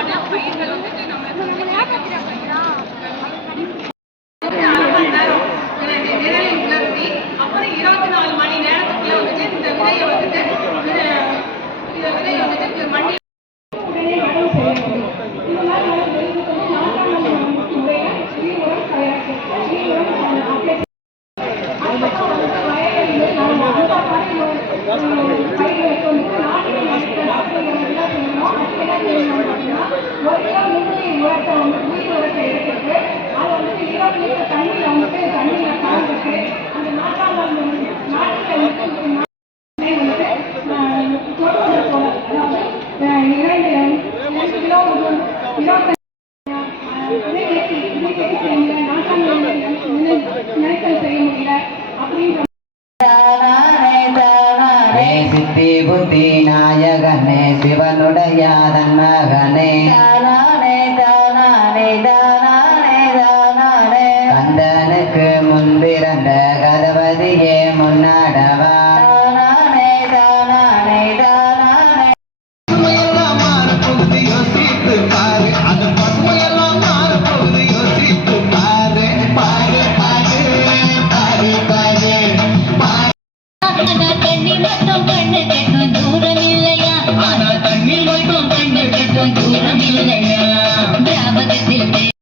அதிகமான பயிர்கள் வந்துட்டு நம்மளுக்கு அரை மணி நேரம் நிழலில் உலர்த்தி அப்புறம் 24 மணி நேரத்துக்குள்ள வந்துட்டு இந்த விதையை வந்துட்டு மண்ணில் சித்தி புத்தி நாயகனே சிவனுடைய தன்மகனே கந்தனுக்கு முன்பிறந்த கதபதியே முன்னாடவா தண்ணி மட்டும் கண்ணு கட்டும் தூரம் இல்லையா